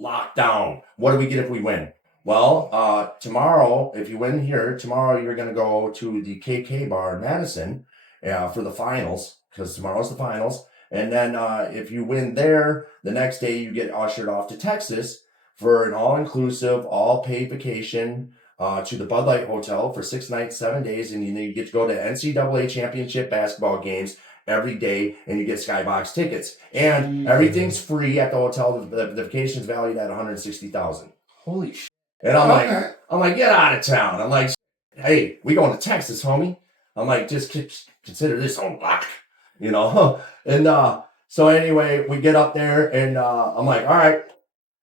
locked down. What do we get if we win? Well, tomorrow, if you win here, tomorrow you're going to go to the KK bar in Madison for the finals, because tomorrow's the finals. And then if you win there, the next day you get ushered off to Texas for an all-inclusive, all-paid vacation to the Bud Light Hotel for 6 nights, 7 days, and you get to go to NCAA championship basketball games every day, and you get skybox tickets. And everything's free at the hotel. The vacation's valued at $160,000. Holy shit. And I'm like, get out of town. I'm like, hey, we going to Texas, homie. I'm like, just consider this on lock, you know? And so anyway, we get up there, and I'm like, all right,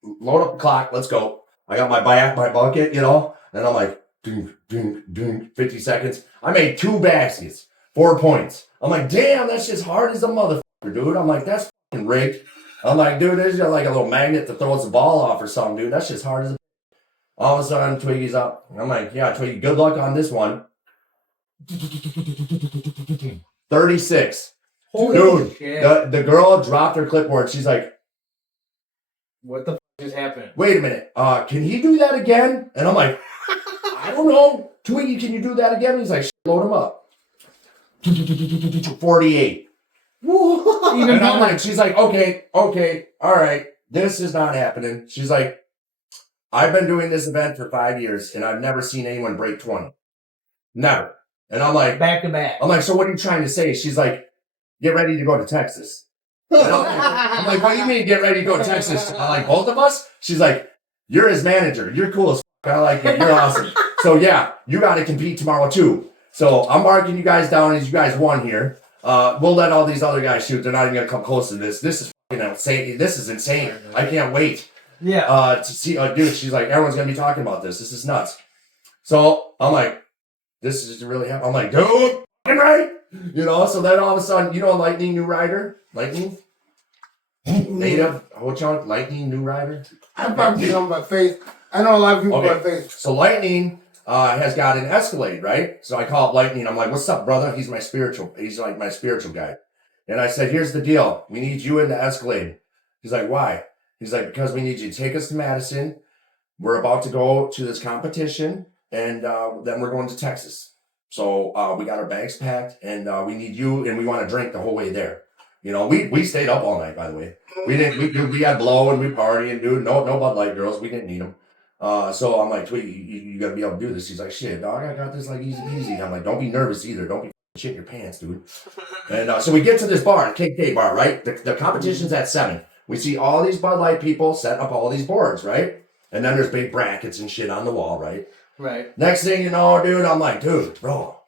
load up the clock, let's go. I got my bucket, you know? And I'm like, ding, ding, ding, 50 seconds. I made 2 baskets, 4 points. I'm like, damn, that's just hard as a motherfucker, dude. I'm like, that's fucking rigged. I'm like, dude, there's like a little magnet that throws the ball off or something, dude. That's just hard as a... All of a sudden, Twiggy's up. I'm like, yeah, Twiggy, good luck on this one. 36. Holy dude, shit. The girl dropped her clipboard. She's like, what the f*** just happened? wait a minute. Can he do that again? And I'm like, I don't know. Twiggy, can you do that again? He's like, load him up. 48. And I'm like, she's like, okay, all right. This is not happening. She's like, I've been doing this event for 5 years, and I've never seen anyone break 20. Never. And I'm like... Back to back. I'm like, so what are you trying to say? She's like, get ready to go to Texas. And I'm like, what do you mean get ready to go to Texas? I'm like, both of us? She's like, you're his manager. You're cool as f***. I like you. You're awesome. So yeah, you got to compete tomorrow too. So I'm marking you guys down as you guys won here. We'll let all these other guys shoot. They're not even going to come close to this. This is fucking insane. This is insane. I can't wait. Yeah. To see, dude, she's like, everyone's going to be talking about this. This is nuts. So I'm like, this is really happening. I'm like, dude, right? You know, so then all of a sudden, you know, Lightning New Rider? Lightning? Native Ho-Chunk, Lightning New Rider? I'm probably on my face. I know a lot of people by face. So Lightning has got an Escalade, right? So I call up Lightning. I'm like, what's up, brother? He's like my spiritual guy. And I said, here's the deal. We need you in the Escalade. He's like, why? He's like, because we need you to take us to Madison. We're about to go to this competition, and then we're going to Texas. So we got our bags packed, and we need you, and we want to drink the whole way there. You know, we stayed up all night, by the way. We had blow and we partying, dude. No Bud Light girls. We didn't need them. So I'm like, Tweety, you got to be able to do this. He's like, shit, dog, I got this like easy peasy. I'm like, don't be nervous either. Don't be shit your pants, dude. And so we get to this bar, the KK bar, right? The competition's at 7. We see all these Bud Light people setting up all these boards, right? And then there's big brackets and shit on the wall, right? Right. Next thing you know, dude, I'm like, dude, bro,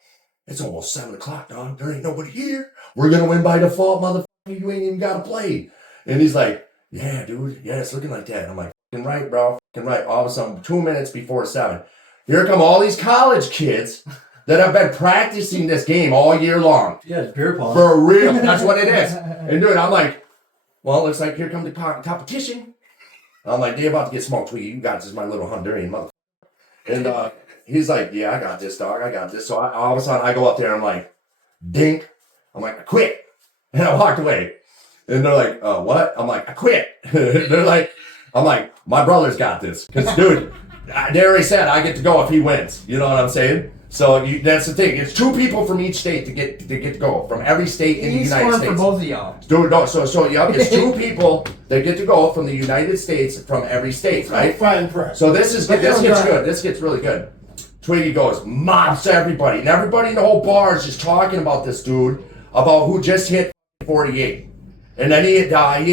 it's almost 7 o'clock, dog. There ain't nobody here. We're going to win by default, motherfucker. You ain't even got to play. And he's like, yeah, dude. Yeah, it's looking like that. And I'm like, fucking right, bro. Fucking right. All of a sudden, 2 minutes before 7, here come all these college kids that have been practicing this game all year long. Yeah, it's beer pong. For real. That's what it is. And dude, I'm like, well, it looks like here comes the competition. I'm like, they about to get smoked. Tweety, you got this, my little Hondurian motherfucker. And he's like, yeah, I got this, dog. I got this. So all of a sudden, I go up there, and I'm like, dink. I'm like, I quit. And I walked away. And they're like, what? I'm like, I quit. They're like, I'm like, my brother's got this. Because, dude, they already said I get to go if he wins. You know what I'm saying? So that's the thing. It's 2 people from each state to get to go. From every state in the United States. For both of y'all. Dude, no, so yeah, it's 2 people that get to go from the United States from every state, right? Fine press. So this gets good. This gets really good. Tweety goes, mobs everybody. And everybody in the whole bar is just talking about this dude, about who just hit 48. And then he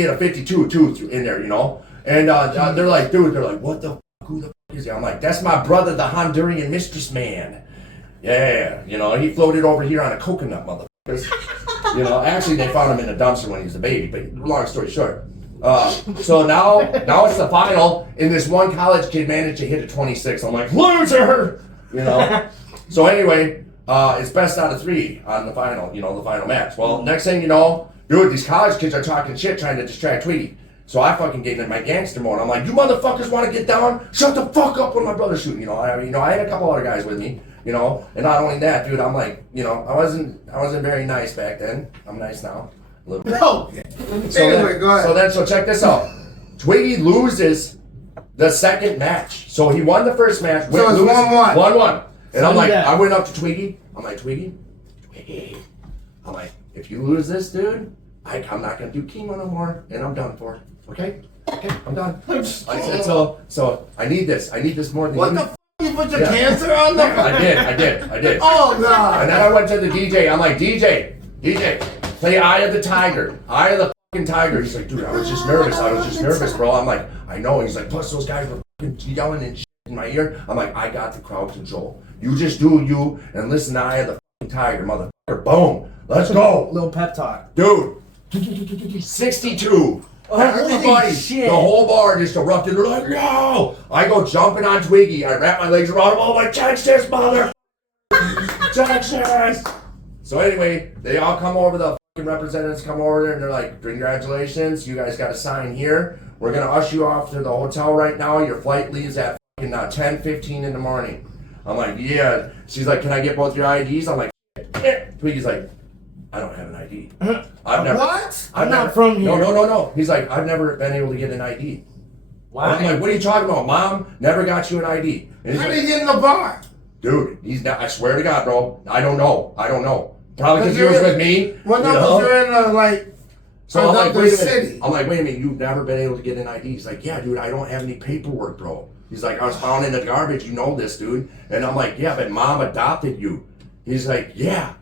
hit a 52 too in there, you know? And they're like, what the fuck? Who the fuck is he? I'm like, that's my brother, the Hondurian Mistress man. Yeah, you know, he floated over here on a coconut, motherfuckers. You know, actually they found him in a dumpster when he was a baby, but long story short. So now it's the final, and this one college kid managed to hit a 26. I'm like, loser! You know? So anyway, it's best out of 3 on the final, you know, the final match. Well, next thing you know, dude, these college kids are talking shit, trying to distract Tweety. So I fucking gave in my gangster mode. I'm like, you motherfuckers want to get down? Shut the fuck up when my brother's shooting. You know, I had a couple other guys with me. You know, and not only that, dude, I'm like, you know, I wasn't very nice back then. I'm nice now. A little bit. No. So check this out. Twiggy loses the second match. So he won the first match. So it's 1-1. 1-1. And I'm like, Yeah. I went up to Twiggy. I'm like, Twiggy. I'm like, if you lose this, dude, I'm not gonna do chemo no more, and I'm done for. Okay, I'm done. I said so. I need this. I need this more than What you. the f***? You put your cancer on the I did. Oh, God. And then I went to the DJ. I'm like, DJ, play Eye of the Tiger. Eye of the fucking Tiger. He's like, dude, I was just nervous, bro. I'm like, I know. He's like, plus those guys were fucking yelling and shit in my ear. I'm like, I got the crowd control. You just do you and listen to Eye of the fucking Tiger, motherfucker. Boom. Let's go. Little pep talk. Dude. 62. Everybody, shit. the whole bar just erupted. They're like, no! I go jumping on Twiggy. I wrap my legs around him. Oh, my Texas, mother! Texas! So anyway, they all come over, the fucking representatives come over there, and they're like, congratulations, you guys got to sign here. We're going to usher you off to the hotel right now. Your flight leaves at fucking 10:15 in the morning. I'm like, yeah. She's like, can I get both your IDs? I'm like, yeah. Twiggy's like, I don't have an ID. I've never. What? I'm not from here. No. He's like, I've never been able to get an ID. Why? I'm like, what are you talking about? Mom never got you an ID. And he's How like, did he get in the bar? dude, he's not. I swear to God, bro. I don't know. Probably because he was with me. Well, no, you because know? you're in a, like, So I'm like, another wait a city. minute. I'm like, wait a minute. You've never been able to get an ID. He's like, yeah, dude. I don't have any paperwork, bro. He's like, I was found in the garbage. You know this, dude. And I'm like, yeah, but Mom adopted you. He's like, yeah,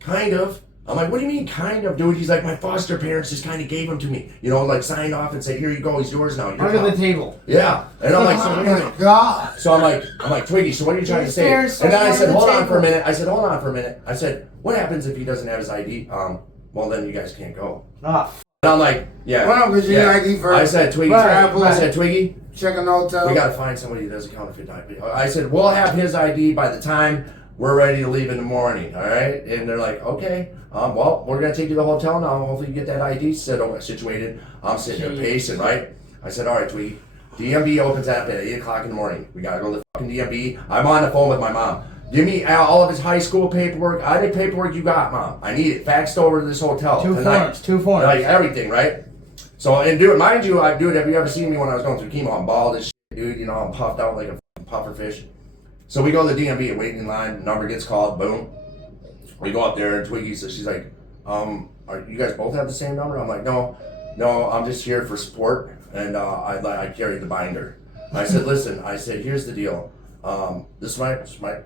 kind of. I'm like, what do you mean, kind of, dude? He's like, my foster parents just kind of gave him to me. You know, like signed off and said, here you go, he's yours now. You're Under the out. table. Yeah. And I'm like, Oh, so my wait a minute. God. So I'm like, Twiggy, so what are you trying to say? There's And then I said, someone hold at the on for a table. minute. I said, what happens if he doesn't have his ID? Well, then you guys can't go. Ah, And I'm like, yeah. Well, because you need ID first. I said, Twiggy, Right. Twiggy, Check an hotel. we got to find somebody that doesn't counterfeit ID. I said, we'll have his ID by the time we're ready to leave in the morning, all right? And they're like, okay, well, we're going to take you to the hotel now. Hopefully you get that ID situated. I'm sitting there pacing, right? I said, all right, Tweety, DMV opens up at 8 o'clock in the morning. We got to go to the fucking DMV. I'm on the phone with my mom. Give me all of his high school paperwork. Any paperwork you got, Mom. I need it faxed over to this hotel tonight. two forms. Like everything, right? So, and dude, mind you, have you ever seen me when I was going through chemo? I'm bald as shit, dude. You know, I'm puffed out like a fucking puffer fish. So we go to the DMV and waiting in line. Number gets called. Boom. We go up there and Twiggy says, she's like, are you guys both have the same number? I'm like, no, I'm just here for support, and I carry the binder. I said, listen, here's the deal. This is my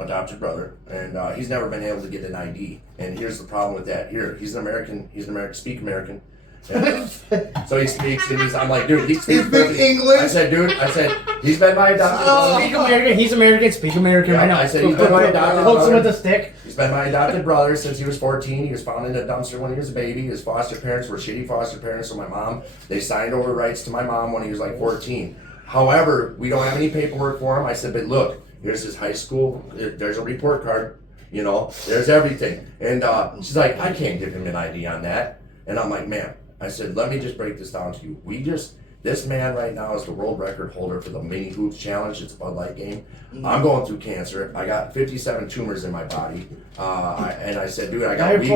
adopted brother, and he's never been able to get an ID. And here's the problem with that. He's an American, speak American. And, so he speaks, and I'm like, dude, he speaks speaks English? I said, he's been my adopted brother. Speak American. He's American. Speak American. Yeah, I know. I said he's been my adopted Pokes him brother. with a stick. He's been my adopted brother since he was 14. He was found in a dumpster when he was a baby. His foster parents were shitty foster parents, so my mom, they signed over rights to my mom when he was like 14. However, we don't have any paperwork for him. I said, but look, here's his high school, there's a report card, you know, there's everything. And she's like, I can't give him an ID on that. And I'm like, ma'am, I said, let me just break this down to you. This man right now is the world record holder for the mini hoops challenge. It's a Bud Light game. I'm going through cancer. I got 57 tumors in my body. And I said, dude, I got weak.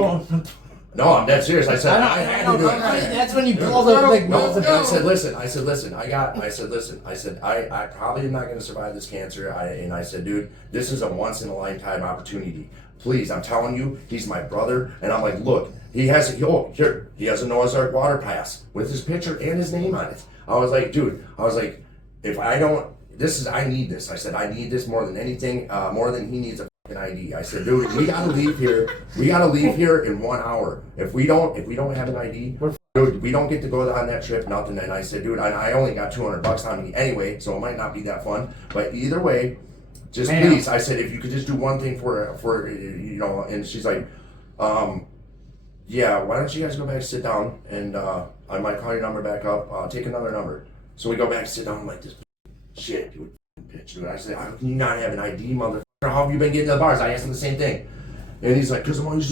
No, I'm dead serious. I said, I had to do it. That's when you pull the like. No, I said, listen. I said, I probably am not going to survive this cancer. And I said, dude, this is a once in a lifetime opportunity. Please, I'm telling you, he's my brother. And I'm like, look, he has a Noah's Ark water pass with his picture and his name on it. I was like, dude, if I don't, I need this. I said, I need this more than anything, more than he needs a fucking ID. I said, dude, we gotta leave here. We gotta leave here in 1 hour. If we don't have an ID, dude, we don't get to go on that trip, nothing. And I said, dude, I only got $200 on me anyway, so it might not be that fun. But either way, just please, I said, if you could just do one thing for you know. And she's like, yeah, why don't you guys go back, sit down, and I might call your number back up. Take another number. So we go back, sit down. I'm like, this shit, dude, bitch, dude. I said, how can you not have an ID, motherfucker? How have you been getting to the bars? I asked him the same thing. And he's like, because I'm always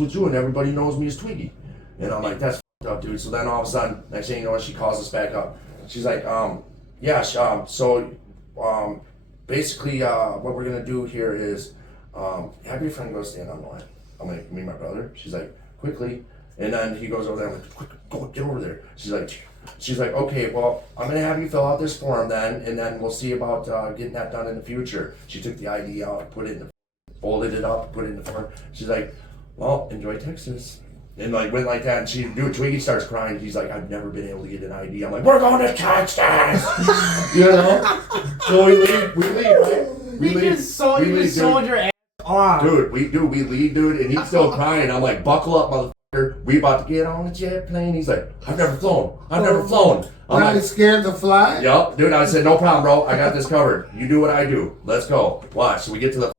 with you, and everybody knows me as Twiggy. And I'm like, that's fucked up, dude. So then all of a sudden, next thing you know, she calls us back up. She's like, basically, what we're going to do here is have your friend go stand on the line. I'm like, me and my brother. She's like, quickly. And then he goes over there. I'm like, quick, go, get over there. She's like, She's like, okay, well, I'm gonna have you fill out this form then, and then we'll see about getting that done in the future. She took the ID out, put it in folded it up, put it in the form. She's like, well, enjoy Texas. And like went like that, and Twiggy starts crying. He's like, I've never been able to get an ID. I'm like, we're going to Texas, you know. So we leave, right? You just sold your ass on, dude. We leave, dude, and he's still crying. I'm like, buckle up, motherfucker. We about to get on a jet plane. He's like, I've never flown. I'm Not like, scared to fly. Yup, dude. I said, no problem, bro. I got this covered. You do what I do. Let's go. Watch. So we get to the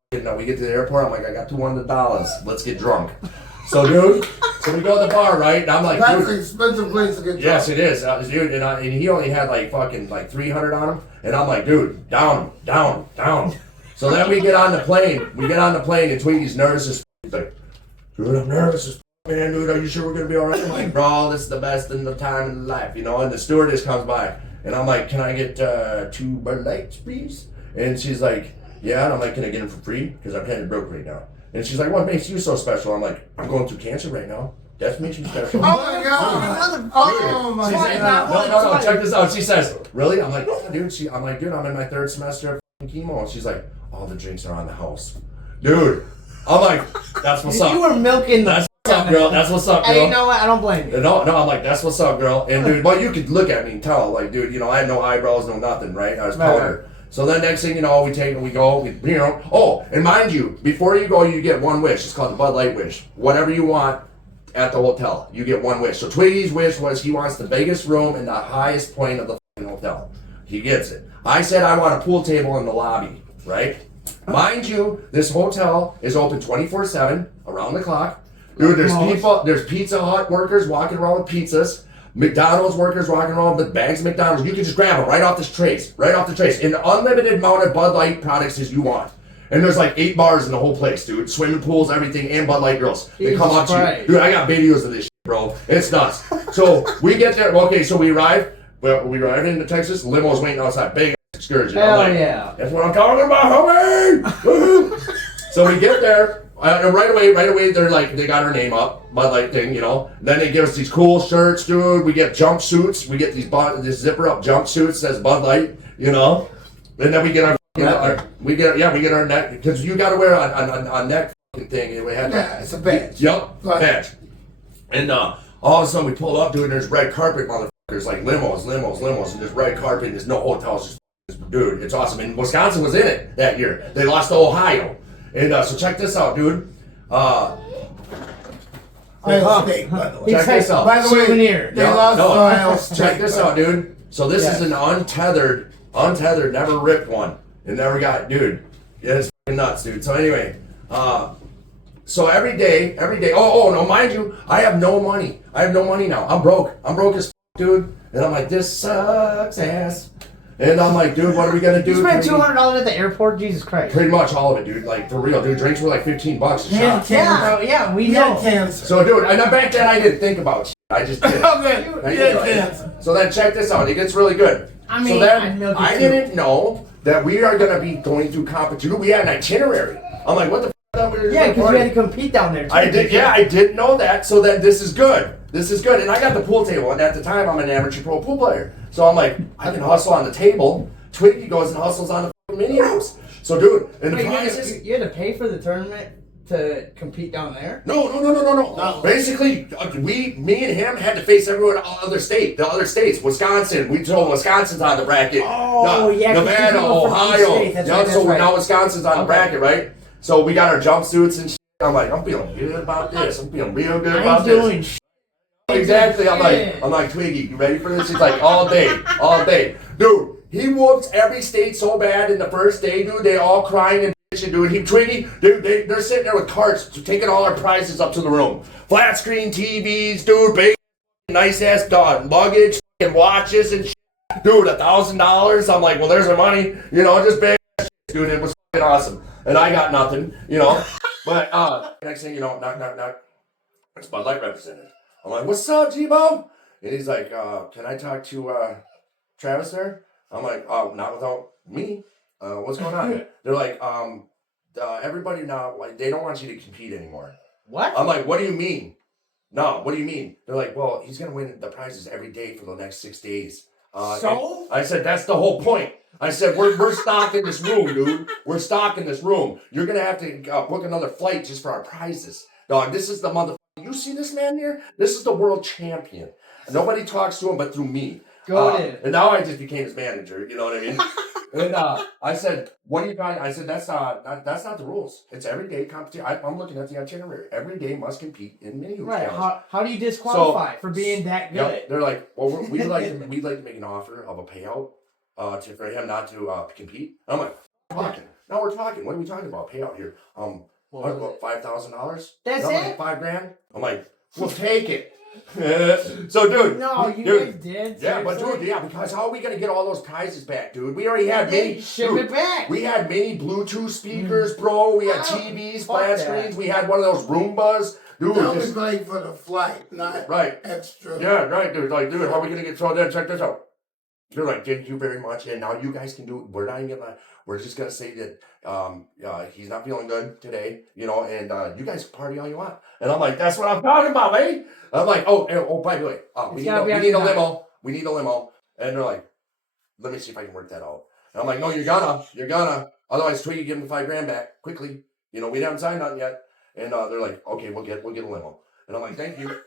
airport. I'm like, I got $200. Let's get drunk. So, dude, we go to the bar, right? And I'm like, That's dude, an expensive place to get drunk. yes, it is, dude. And he only had like fucking like 300 on him, and I'm like, dude, down. So then we get on the plane. And Twiggy's nervous as he's like, dude, I'm nervous as man, dude. Are you sure we're gonna be all right? I'm like, bro, this is the best in the time in life, you know. And the stewardess comes by, and I'm like, can I get 2 Bud Lights, please? And she's like, yeah. And I'm like, can I get them for free? Because I'm kind of broke right now. And she's like, what makes you so special? I'm like, I'm going through cancer right now. That makes you special. Oh my god! Oh my god! No, check this out. She says, really? I'm like, yeah, dude. I'm like, dude, I'm in my 3rd semester of chemo. And she's like, all the drinks are on the house. Dude, I'm like, that's what's up. You were milking the That's what's up, girl. That's what's up, girl. Hey, you know what? I don't blame you. No, I'm like, that's what's up, girl. And dude, well, you could look at me and tell, like, dude, you know, I had no eyebrows, no nothing, right? I was powder. Right. So then next thing you know, we go, you know. Oh, and mind you, before you go, you get one wish. It's called the Bud Light wish. Whatever you want at the hotel, you get one wish. So Twiggy's wish was he wants the biggest room and the highest point of the hotel. He gets it. I said I want a pool table in the lobby, right? Mind you, this hotel is open 24/7, around the clock. Dude, there's Pizza Hut workers walking around with pizzas. McDonald's workers walking around with bags of McDonald's. You can just grab them right off the trays. In the unlimited amount of Bud Light products as you want. And there's like 8 bars in the whole place, dude. Swimming pools, everything, and Bud Light girls. They come up to you. Dude, I got videos of this shit, bro. It's nuts. So we get there. Okay, so we arrive. Well, we arrived into Texas. Limo's waiting outside. Big excursion. Hell I'm like, yeah. That's what I'm talking about, homie. So we get there. And right away, they're like, they got our name up, Bud Light thing, you know. Then they give us these cool shirts, dude. We get jumpsuits. We get this zipper up jumpsuits that says Bud Light, you know. And then we get our neck, because you got to wear a neck thing. It's a badge. Yep, badge. And all of a sudden we pull up, dude, and there's red carpet, motherfuckers, like limos, and there's red carpet, and there's no hotels. Dude, it's awesome. And Wisconsin was in it that year. They lost to Ohio. And so check this out, dude. Steak, by the way. Check this out. By the way, they lost Ohio State. Check this out, dude. So this is an untethered, never ripped one. It never got, dude. Yeah, it's fucking nuts, dude. So anyway, so every day. Oh no, mind you, I have no money. Now. I'm broke as dude. And I'm like, this sucks ass. And I'm like, dude, what are we gonna do? You spent $200 at the airport? Jesus Christ. Pretty much all of it, dude. Like, for real, dude. Drinks were like $15 a shot. Yeah, we know. Cancer. So, dude, and back then I didn't think about shit. I just did. Cancer. So then check this out. It gets really good. I mean, so then I didn't know that we are gonna be going through competition. We had an itinerary. I'm like, what the f***? Yeah, because you had to compete down there, too. I did. Yeah, I didn't know that. So then this is good. And I got the pool table, and at the time I'm an amateur pro pool player. So I'm like, I can hustle on the table. Twiggy goes and hustles on the mini house. So, dude, and the prizes. You had to pay for the tournament to compete down there? No. Basically, me and him had to face everyone other state, the other states. Wisconsin, we told Wisconsin's on the bracket. Oh, yeah. Nevada, Ohio. Now Wisconsin's on the bracket, right? So we got our jumpsuits and shit. I'm like, I'm feeling good about this. I'm feeling real good about this. Doing shit. Exactly. I'm like, Twiggy, you ready for this? He's like, all day. Dude. He whooped every state so bad in the first day, dude. They all crying and bitching, dude. Twiggy, dude, they're sitting there with carts taking all our prizes up to the room. Flat screen TVs, dude, big, nice ass luggage and watches and shit. Dude, $1,000. I'm like, well, there's our money, you know, just big shit, dude. It was fucking awesome. And I got nothing, you know. But next thing you know, knock. It's Bud Light representative. I'm like, what's up, G-Bo? And he's like, can I talk to Travis there? I'm like, oh, not without me. What's going on? They're like, everybody now, like, they don't want you to compete anymore. What? I'm like, what do you mean? No, what do you mean? They're like, well, he's gonna win the prizes every day for the next 6 days. So? I said, that's the whole point. I said, we're stocking this room, dude. We're stocking this room. You're gonna have to book another flight just for our prizes, dog. This is the mother. You see this man here? This is the world champion. Nobody talks to him but through me. And now I just became his manager. You know what I mean? And I said, "What do you guys?" I said, "That's not the rules. It's everyday competition." I'm looking at the itinerary. Every day must compete in mini hoops. Right. How do you disqualify for being that good? Yep, they're like, "Well, we'd like to make an offer of a payout for him not to compete." I'm like, "Talking. Now we're talking. What are we talking about? Payout here? $5,000. That's it. $5,000. I'm like, "We'll take it." So, dude. No, you dude, guys did. Yeah, but seriously? dude, because how are we gonna get all those prizes back, dude? We already had many. Ship Dude, it back. we had many Bluetooth speakers, bro. We had TVs, flat screens. We had one of those Roombas, dude. That was like for the flight, not extra. Yeah, right, dude. Like, dude, how are we gonna get thrown in? Check this out. They're like, thank you very much, and now you guys can do it. We're not even gonna. We're just gonna say that he's not feeling good today, and you guys can party all you want. And I'm like, that's what I'm talking about, man. I'm like, oh, by the way, we need a limo. We need a limo. And they're like, let me see if I can work that out. And I'm like, no, you're gonna. Otherwise, Twiggy, give him $5,000 back quickly. We haven't signed nothing yet. And they're like, okay, we'll get a limo. And I'm like, thank you.